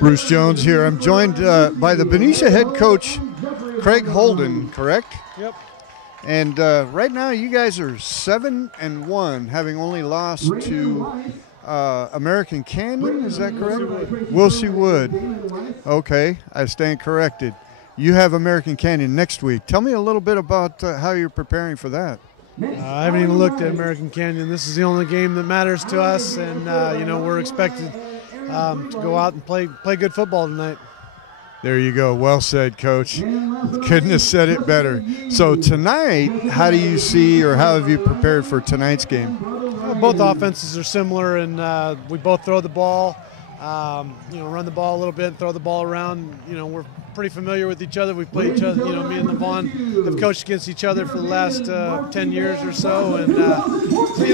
Bruce Jones here. I'm joined by the Benicia head coach, Craig Holden, correct? Yep. And right now you guys are 7-1, having only lost to American Canyon, is that correct? Wilsey Wood. Okay, I stand corrected. You have American Canyon next week. Tell me a little bit about how you're preparing for that. I haven't even looked at American Canyon. This is the only game that matters to us, and we're expected to go out and play good football tonight. There you go. Well said, Coach. Couldn't have said it better. So tonight, how do you see, or how have you prepared for tonight's game? Both offenses are similar, and we both throw the ball. Run the ball a little bit and throw the ball around. We're pretty familiar with each other. We've played each other. Me and LeVon have coached against each other for the last 10 years or so, and we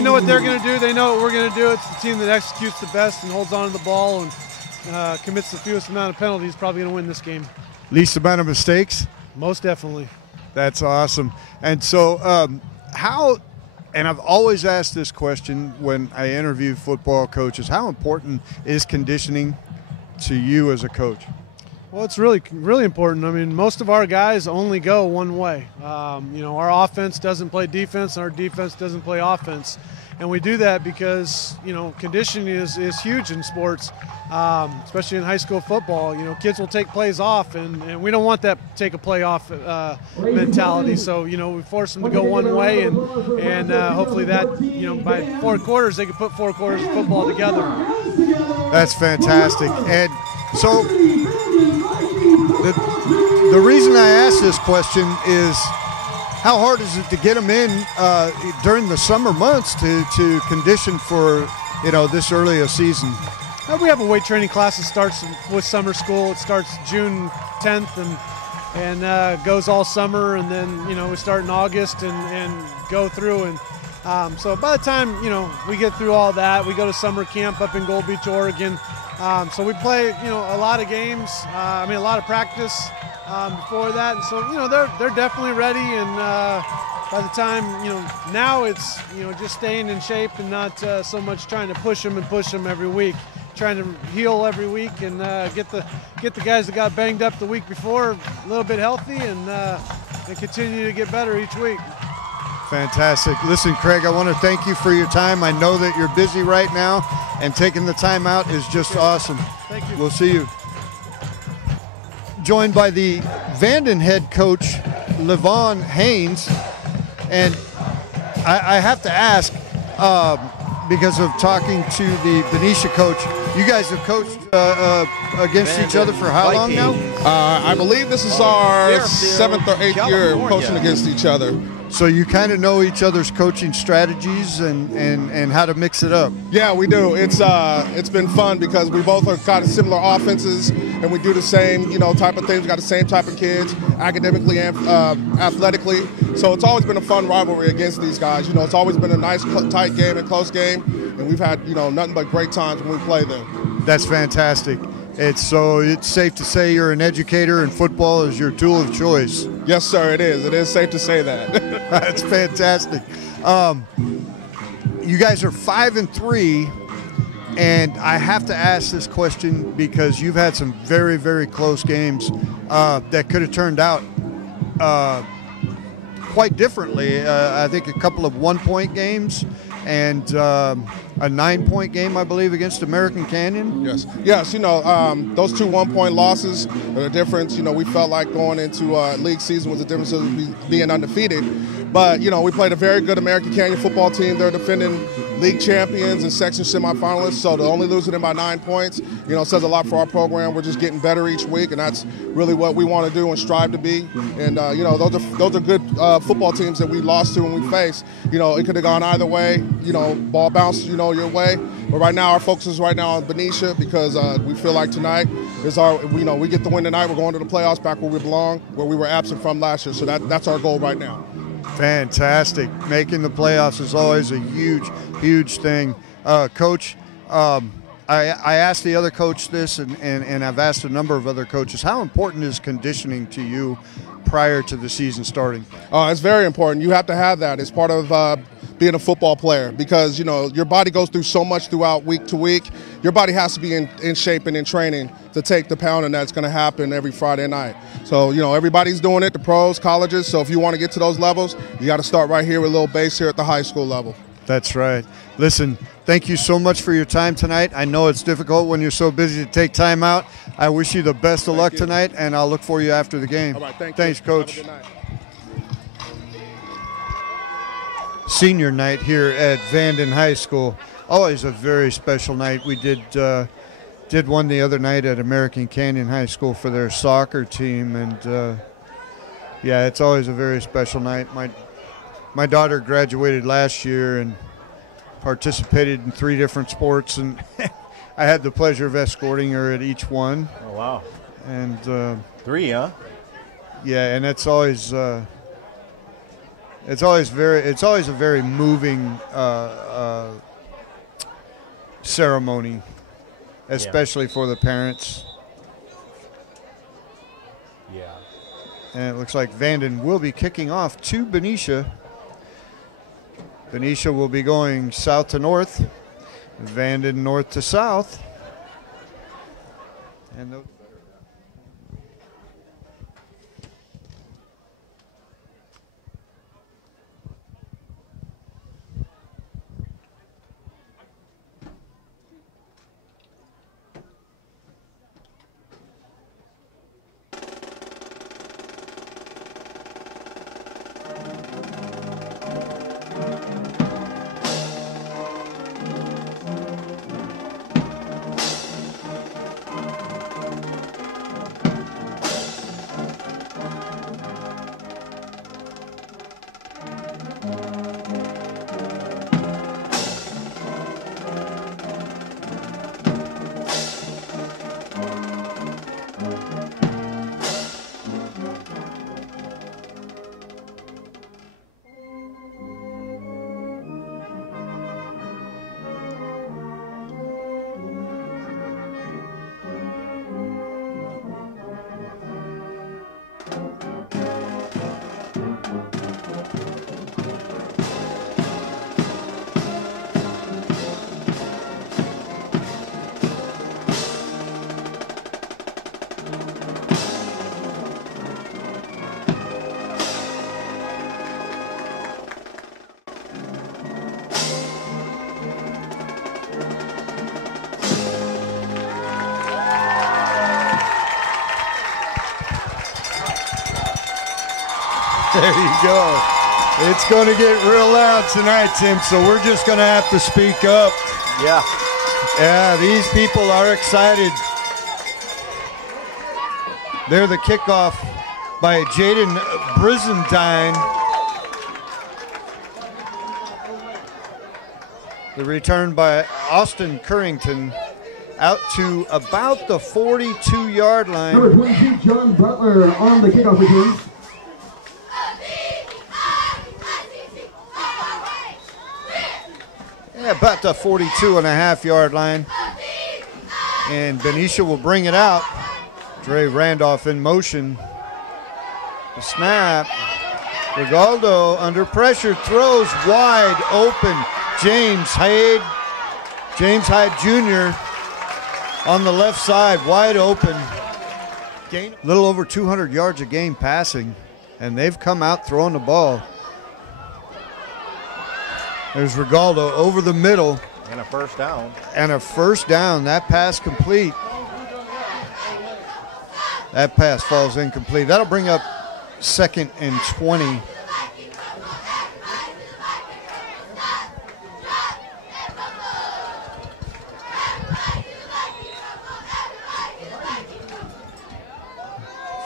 know what they're going to do. They know what we're going to do. It's the team that executes the best and holds on to the ball and commits the fewest amount of penalties. Probably going to win this game. Least amount of mistakes? Most definitely. That's awesome. And so how? And I've always asked this question when I interview football coaches: how important is conditioning to you as a coach? Well, it's really, really important. I mean, most of our guys only go one way. Our offense doesn't play defense, and our defense doesn't play offense. And we do that because, conditioning is huge in sports, especially in high school football. Kids will take plays off, and we don't want that take a play off mentality. So, we force them to go one way, and hopefully that, by 4 quarters, they can put 4 quarters of football together. That's fantastic. And so the reason I ask this question is, how hard is it to get them in during the summer months to condition for, this early a season? We have a weight training class that starts with summer school. It starts June 10th and goes all summer, and then, we start in August and go through. And so by the time, we get through all that, we go to summer camp up in Gold Beach, Oregon. So we play, a lot of games, a lot of practice before that. And so, they're definitely ready. And by the time, now it's, just staying in shape and not so much trying to push them every week, trying to heal every week and get the guys that got banged up the week before a little bit healthy and continue to get better each week. Fantastic. Listen, Craig, I want to thank you for your time. I know that you're busy right now, and taking the time out is just awesome. Thank you. We'll see you. Joined by the Vanden head coach, LeVon Haynes. And I have to ask, because of talking to the Benicia coach, you guys have coached against each other for how long now? I believe this is our 7th or 8th year coaching against each other. So you kind of know each other's coaching strategies and how to mix it up. Yeah, we do. It's been fun because we both are kind of similar offenses, and we do the same type of things. We got the same type of kids, academically and athletically. So it's always been a fun rivalry against these guys. It's always been a nice, tight game and close game, and we've had nothing but great times when we play them. That's fantastic. It's safe to say you're an educator, and football is your tool of choice. Yes, sir, it is. It is safe to say that. That's fantastic. You guys are 5-3, and I have to ask this question because you've had some very, very close games that could have turned out quite differently. I think a couple of 1-point games and a 9-point game, I believe, against American Canyon. Yes. Those 2 1-point losses are the difference. We felt like going into league season was the difference of being undefeated. But, we played a very good American Canyon football team. They're defending league champions and section semifinalists, so to only lose to them by 9 points, says a lot for our program. We're just getting better each week, and that's really what we want to do and strive to be. And, those are good football teams that we lost to and we faced. It could have gone either way. Ball bounced, your way. But right now, our focus is right now on Benicia because we feel like tonight is we get the win tonight. We're going to the playoffs back where we belong, where we were absent from last year. So that's our goal right now. Fantastic. Making the playoffs is always a huge, huge thing. Coach, I asked the other coach this, and I've asked a number of other coaches, how important is conditioning to you prior to the season starting? It's very important. You have to have that. It's part of being a football player, because, you know, your body goes through so much throughout week to week. Your body has to be in shape and in training to take the pounding that's going to happen every Friday night. So, you know, everybody's doing it, the pros, colleges. So if you want to get to those levels, you got to start right here with a little base here at the high school level. That's right. Listen, thank you so much for your time tonight. I know it's difficult when you're so busy to take time out. I wish you the best of luck tonight, and I'll look for you after the game. All right, Thanks, Coach. Have a good night. Senior night here at Vanden High School. Always a very special night. We did one the other night at American Canyon High School for their soccer team, and yeah, it's always a very special night. My daughter graduated last year and participated in 3 different sports, and I had the pleasure of escorting her at each one. Oh, wow. And 3, huh? yeah, and it's always a very moving ceremony, especially for the parents. Yeah. And it looks like Vanden will be kicking off to Benicia. Benicia will be going south to north, Vanden north to south. And there you go. It's going to get real loud tonight, Tim, so we're just going to have to speak up. Yeah. Yeah, these people are excited. They're the kickoff by Jaden Brizendine. The return by Austin Currington out to about the 42-yard line. Number 22, John Butler on the kickoff return. Yeah, about the 42.5-yard line. And Benicia will bring it out. Dre Randolph in motion. The snap. Rigaldo under pressure throws wide open. James Hyde Jr. on the left side, wide open. A little over 200 yards a game passing, and they've come out throwing the ball. There's Rigaldo over the middle. And a first down. And a first down. That pass complete. That pass falls incomplete. That'll bring up 2nd and 20.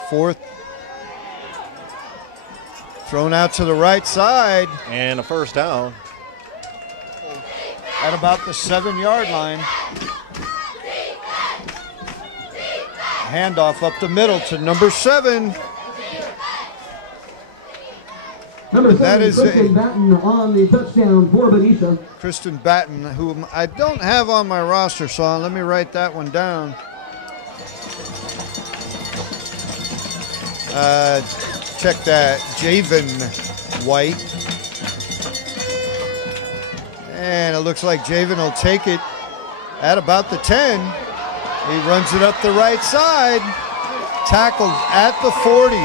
Fourth. Thrown out to the right side. And a first down. At about the 7-yard line. Handoff up the middle to number 7. Number 7, That is Kristen Batten on the touchdown for Benicia. Kristen Batten, whom I don't have on my roster, so let me write that one down. Check that. Javen White. And it looks like Javen will take it at about the 10. He runs it up the right side. Tackled at the 40.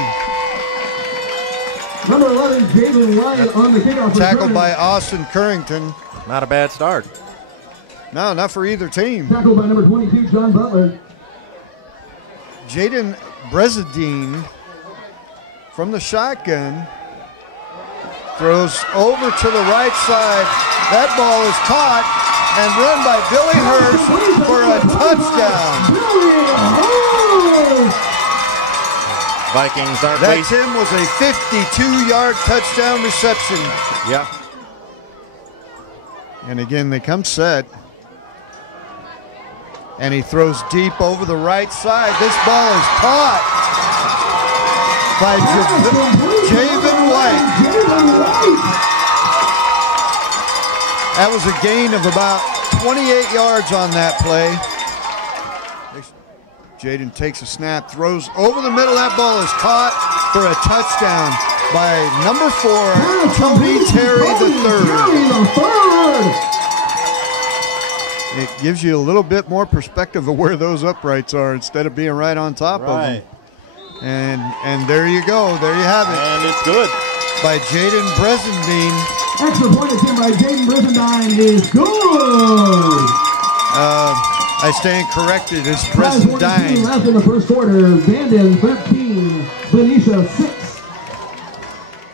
Number 11, Jaden White on the kickoff. Tackled by Austin Currington. Not a bad start. No, not for either team. Tackled by number 22, John Butler. Jaden Brezadine from the shotgun throws over to the right side. That ball is caught and run by Billy Hurst for a touchdown. Vikings aren't That, wasting. Tim, was a 52-yard touchdown reception. Yeah. And again, they come set. And he throws deep over the right side. This ball is caught by Javen White. That was a gain of about 28 yards on that play. Jaden takes a snap, throws over the middle. That ball is caught for a touchdown by number 4, Tony Terry III. It gives you a little bit more perspective of where those uprights are instead of being right on top of them. And there you go. There you have it. And it's good. By Jaden Brezandine. Extra point attempt by Jaden Brizendine is good. I stand corrected. It's 5:42 Brezandine. left in the first quarter. Vanden 13, Benicia 6.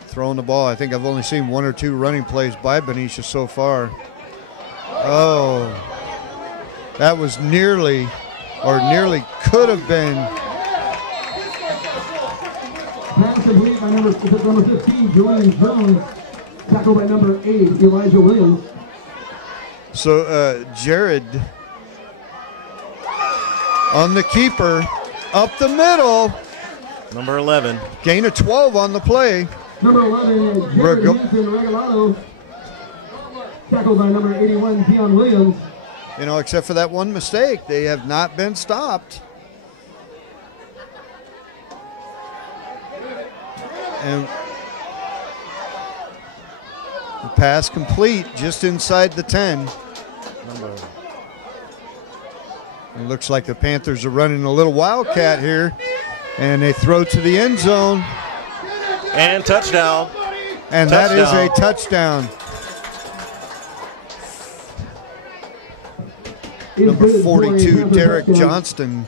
Throwing the ball. I think I've only seen 1 or 2 running plays by Benicia so far. Oh, that was nearly could have been. Pass complete by number 15, Julian Jones. Tackled by number 8, Elijah Williams. So Jared on the keeper, up the middle. Number 11. Gain of 12 on the play. Number 11, Jared Hanson Regalado. Tackled by number 81, Dion Williams. You know, except for that one mistake, they have not been stopped. And the pass complete just inside the 10. It looks like the Panthers are running a little wildcat here, and they throw to the end zone. And touchdown. And that is a touchdown. Number 42, Derek Johnston,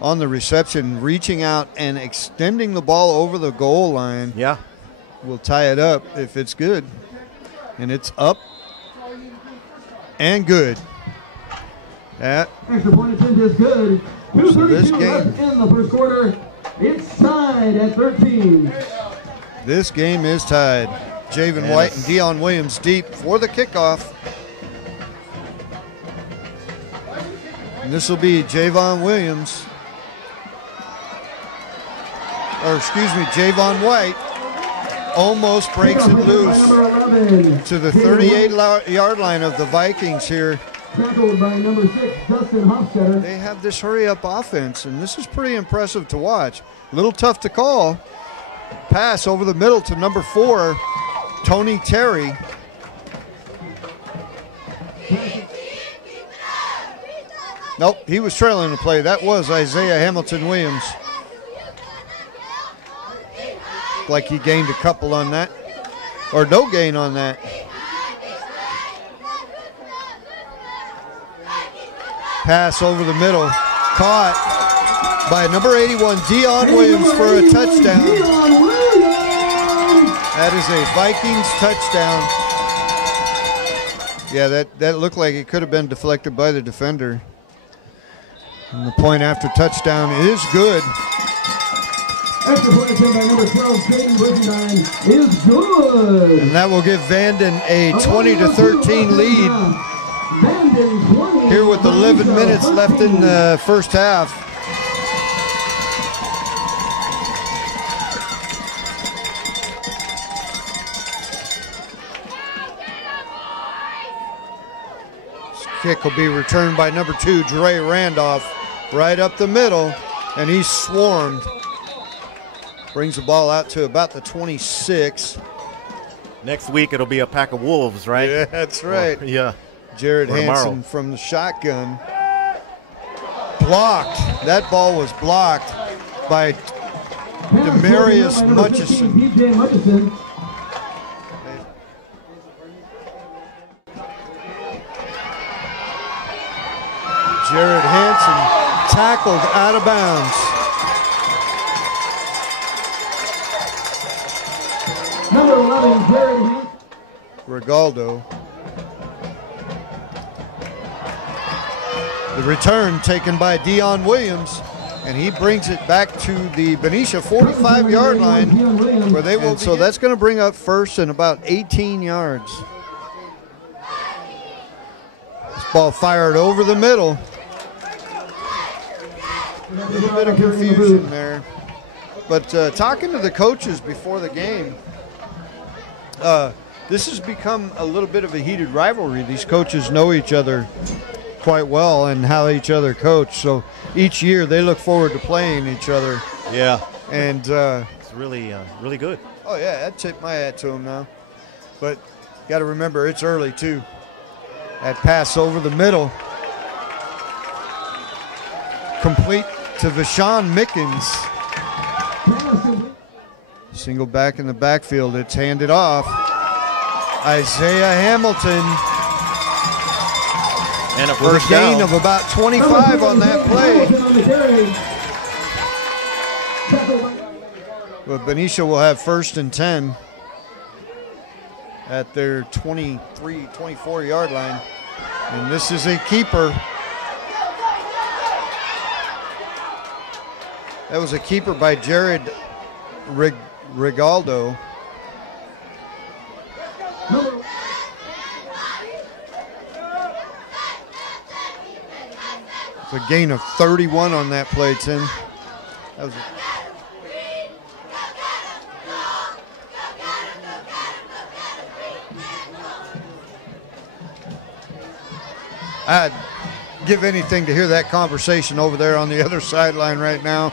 on the reception, reaching out and extending the ball over the goal line. Yeah. Will tie it up if it's good. And it's up and good. That Extra point attempt is good. So this 2:32 game- left in the first quarter. It's tied at 13. This game is tied. Javen White and Dion Williams deep for the kickoff. And this will be Javon Williams. Or excuse me, Javon White almost breaks it loose to the 38-yard line of the Vikings here. Tackled by number 6, Dustin Hofstetter. They have this hurry-up offense, and this is pretty impressive to watch. A little tough to call. Pass over the middle to number 4, Tony Terry. Nope, he was trailing the play. That was Isaiah Hamilton Williams. Like he gained a couple on that, or no gain on that. Pass over the middle, caught by number 81, Dion Williams for a touchdown. That is a Vikings touchdown. Yeah, that looked like it could have been deflected by the defender. And the point after touchdown is good. Extra point attempt by number 12, Jaden Brizendine is good. And that will give Vanden a 20-13 lead. Vanden 20. Here with 11 minutes left in the first half. This kick will be returned by number 2, Dre Randolph, right up the middle, and he's swarmed. Brings the ball out to about the 26. Next week it'll be a pack of wolves, right? Yeah, that's right. Yeah. Jared Or tomorrow. Hansen from the shotgun. Blocked. That ball was blocked by Demarius Mutchison. DJ Mutchison. Jared Hansen tackled out of bounds. Number 11, Jared Hansen. Regaldo. The return taken by Dion Williams, and he brings it back to the Benicia 45-yard line, where they will. So that's going to bring up first and about 18 yards. This ball fired over the middle. A little bit of confusion there. But talking to the coaches before the game, this has become a little bit of a heated rivalry. These coaches know each other quite well and how each other coach. So each year they look forward to playing each other. Yeah. And It's really, really good. oh yeah, I'd tip my hat to them now. But got to remember it's early too. That pass over the middle, complete to Vashawn Mickens. Single back in the backfield. It's handed off. Isaiah Hamilton. And a With first a gain down. of about 25 on that play. But Benicia will have first and 10 at their 23, 24-yard line. And this is a keeper. That was a keeper by Jared Regaldo. It's a gain of 31 on that play, Tim. That was I'd give anything to hear that conversation over there on the other sideline right now.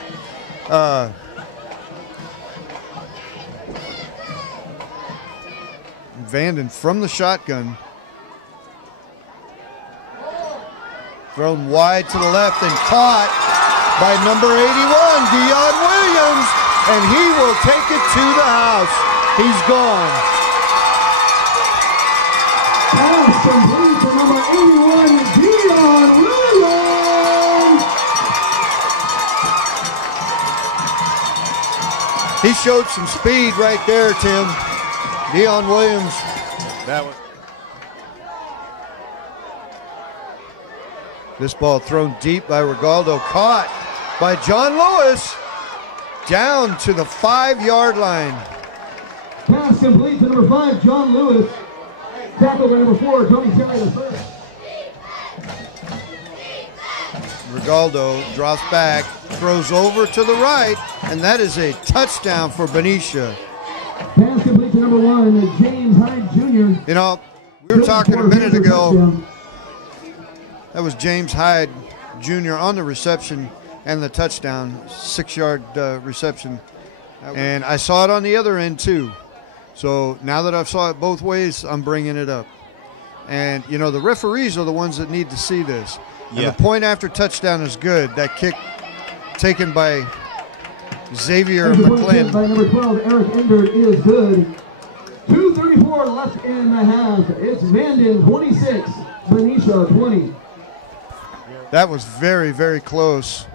Vanden from the shotgun. Thrown wide to the left and caught by number 81, Dion Williams, and he will take it to the house. He's gone. Pass complete to number 81, Dion Williams. He showed some speed right there, Tim. Dion Williams. That was. This ball thrown deep by Regaldo, caught by John Lewis, down to the 5-yard line. Pass complete to number 5, John Lewis. Tackled by number 4, Tony Terry the first. Regaldo drops back, throws over to the right, and that is a touchdown for Benicia. Pass complete to number 1, James Hyde Jr. You know, we were talking a minute ago. That was James Hyde Jr. on the reception and the touchdown, 6-yard reception. And I saw it on the other end too. So now that I've saw it both ways, I'm bringing it up. And, you know, the referees are the ones that need to see this. And Yeah. the point after touchdown is good. That kick taken by Xavier And the point McClin. by number 12, Eric Endert is good. 2:34 left in the half. It's Vanden 26, Benicia 20. That was very, very close.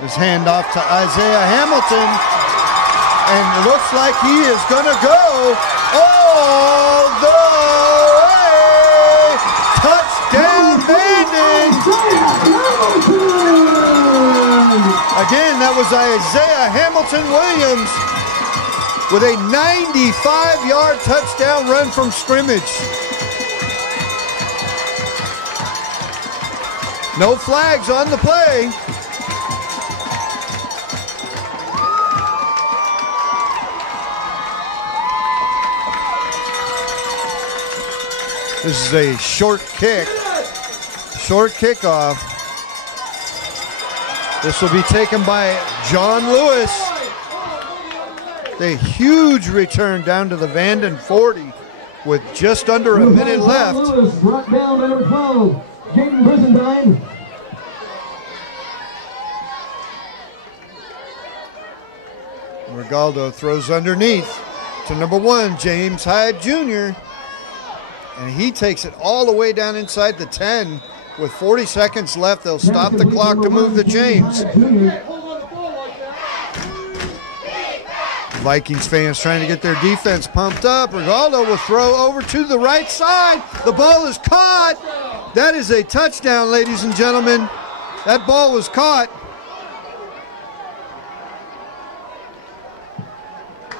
This handoff to Isaiah Hamilton, and it looks like he is going to go all the way. Touchdown, Vanden! Again, that was Isaiah Hamilton Williams with a 95-yard touchdown run from scrimmage. No flags on the play. This is a short kick, short kickoff. This will be taken by John Lewis. A huge return down to the Vanden 40 with just under a minute left. Lewis brought down by number 12, Jaden Brisendine. Regaldo throws underneath to number 1, James Hyde Jr. And he takes it all the way down inside the 10. With 40 seconds left, they'll stop the clock to move the chains. Vikings fans trying to get their defense pumped up. Regaldo will throw over to the right side. The ball is caught. That is a touchdown, ladies and gentlemen. That ball was caught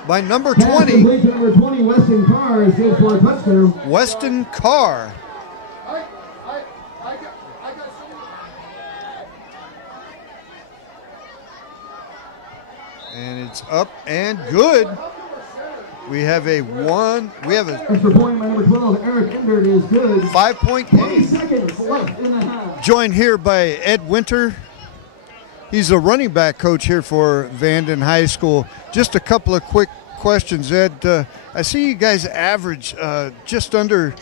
by number 20. Number 20, Weston Carr is good for a touchdown. Weston Carr. And it's up and good. We have a extra point by number 12, Eric Endert is good. 5-point 20 game. seconds left in the half. Joined here by Ed Winter. He's a running back coach here for Vanden High School. Just a couple of quick questions, Ed. I see you guys average just under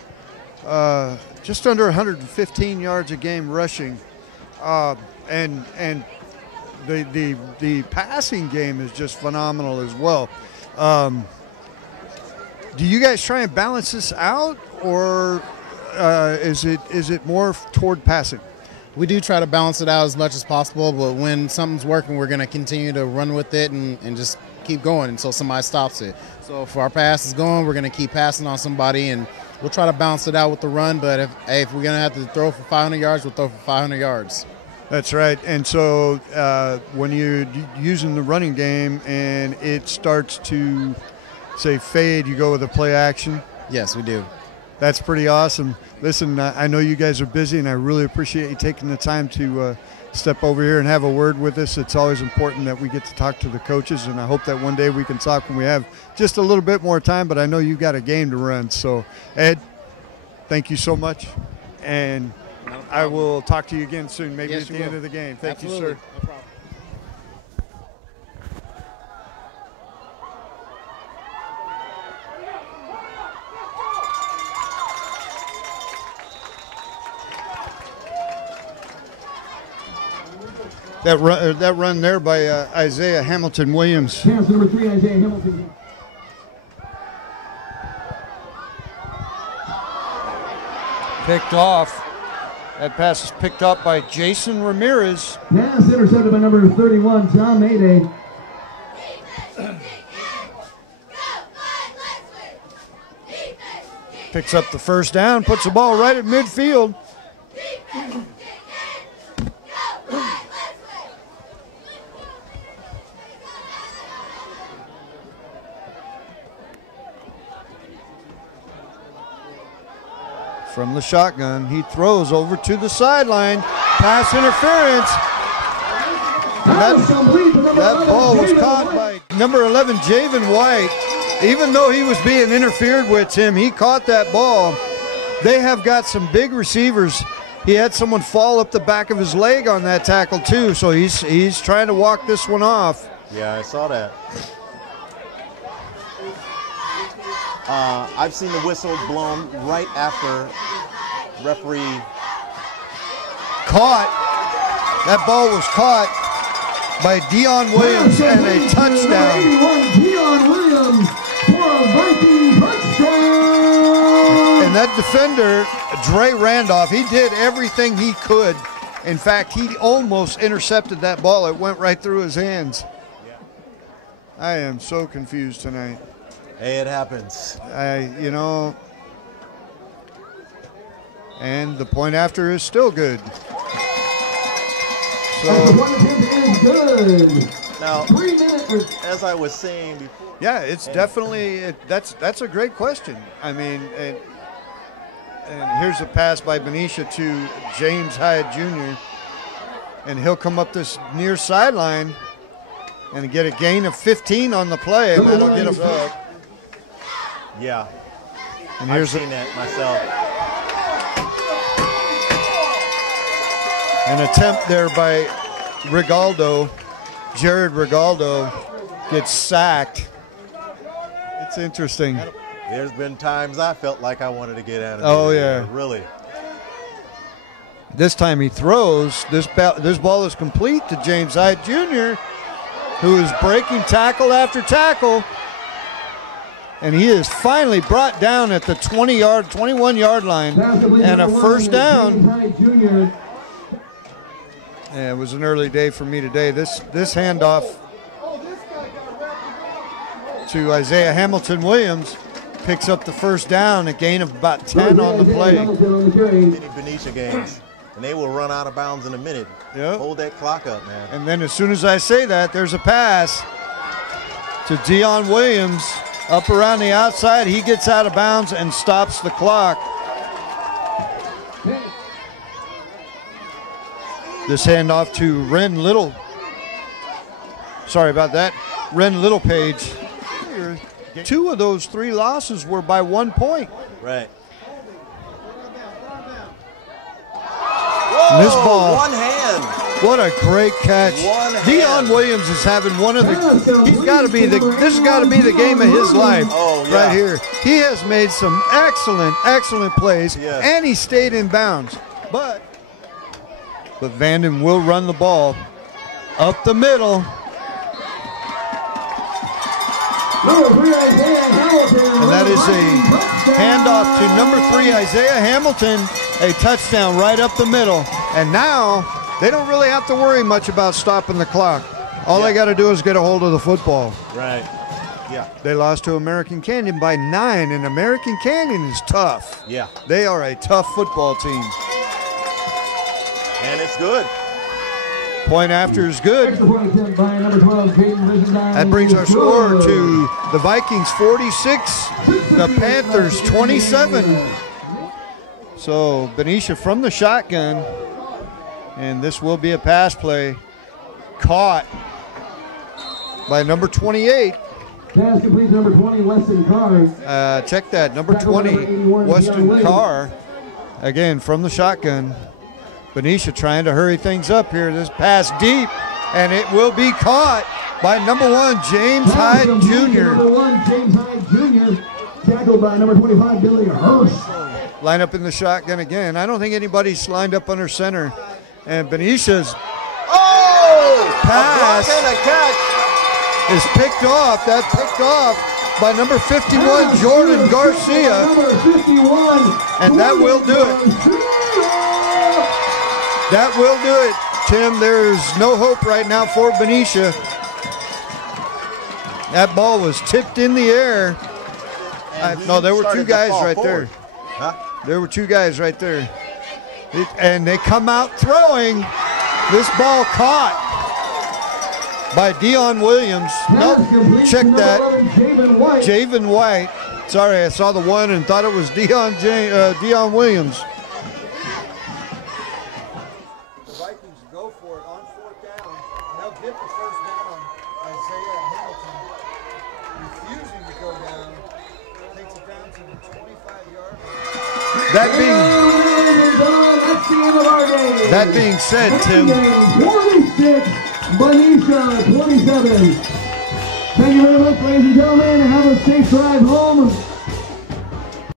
115 yards a game rushing, and the passing game is just phenomenal as well. Do you guys try and balance this out, or is it more toward passing? We do try to balance it out as much as possible, but when something's working, we're going to continue to run with it and just keep going until somebody stops it. So if our pass is going, we're going to keep passing on somebody, and we'll try to balance it out with the run. But if we're going to have to throw for 500 yards, we'll throw for 500 yards. That's right. And so when you're using the running game and it starts to, say, fade, you go with a play action? Yes, we do. That's pretty awesome. Listen, I know you guys are busy, and I really appreciate you taking the time to step over here and have a word with us. It's always important that we get to talk to the coaches, and I hope that one day we can talk when we have just a little bit more time, but I know you've got a game to run. So, Ed, thank you so much, and I will talk to you again soon, maybe at the end of the game. Thank you, sir. No problem. That run there by Isaiah Hamilton Williams. Pass number 3, Isaiah Hamilton. Picked off. That pass is picked up by Jason Ramirez. Pass intercepted by number 31, Tom Mayday. Picks up the first down, puts the ball right at midfield. From the shotgun, he throws over to the sideline. Pass interference. That ball was caught by number 11, Javen White. Even though he was being interfered with, Tim, he caught that ball. They have got some big receivers. He had someone fall up the back of his leg on that tackle too, so he's trying to walk this one off. Yeah, I saw that. I've seen the whistle blown right after referee. Caught. That ball was caught by Dion Williams and a touchdown. 81, Dion Williams for a Viking touchdown. And that defender, Dre Randolph, he did everything he could. In fact, he almost intercepted that ball. It went right through his hands. I am so confused tonight. Hey, it happens. And the point after is still good. And the one attempt is good. Now, 3 minutes. as I was saying before. Yeah, it's definitely that's a great question. I mean, and here's a pass by Benicia to James Hyde Jr. And he'll come up this near sideline and get a gain of 15 on the play, and that'll get him up. Yeah, And I've seen that myself. an attempt there by Jared Rigaldo, gets sacked. It's interesting. There's been times I felt like I wanted to get out of Oh, there. yeah. Really. This time he throws. This ball is complete to James Hyde Jr., who is breaking tackle after tackle. And he is finally brought down at the 21-yard line, and a first down. Yeah, it was an early day for me today. This handoff to Isaiah Hamilton Williams picks up the first down, a gain of about 10 on the play. Many Benicia games, and they will run out of bounds in a minute. Yep. Hold that clock up, man. And then as soon as I say that, there's a pass to Dion Williams up around the outside. He gets out of bounds and stops the clock. This handoff to Ren Little. Sorry about that. Ren Littlepage. Two of those three losses were by 1 point. Right. And this ball, one hand. what a great catch. One hand. Dion Williams is having one of the, this has got to be the game of his life. Oh, yeah. Right here. He has made some excellent plays, Yes. and he stayed in bounds. But Vanden will run the ball up the middle. And that is a handoff to number 3, Isaiah Hamilton. A touchdown right up the middle. And now they don't really have to worry much about stopping the clock. All they got to do is get a hold of the football. Right. Yeah. They lost to American Canyon by 9, and American Canyon is tough. Yeah. They are a tough football team. And it's good. Point after is good. That brings our score to the Vikings 46, the Panthers 27. So Benicia from the shotgun, and this will be a pass play. Caught by number 28. Pass complete, number 20, Weston Carr. Check that, number 20, Weston Carr. Again, from the shotgun. Benicia trying to hurry things up here. This pass deep, and it will be caught by number 1, James Hyde Jr. Number 1, James Hyde Jr. Tackled by number 25, Billy Hurst. Line up in the shotgun again. I don't think anybody's lined up under center. And Benicia's pass A catch. is picked off. That's picked off by number 51, Jordan Garcia. Number 51. And that will do it. That will do it, Tim. There's no hope right now for Benicia. That ball was tipped in the air. No, there were two guys right there. Huh? There were two guys right there. And they come out throwing. This ball caught by Dion Williams. Nope, check that. Javen White. Sorry, I saw the one and thought it was Dion Williams. The Vikings go for it on 4th down. They'll get the first down. Isaiah Hamilton refusing to go down. Takes it down to the 25-yard line. That being said, Tim. 46, Benicia 27. Thank you very much, ladies and gentlemen. Have a safe drive home.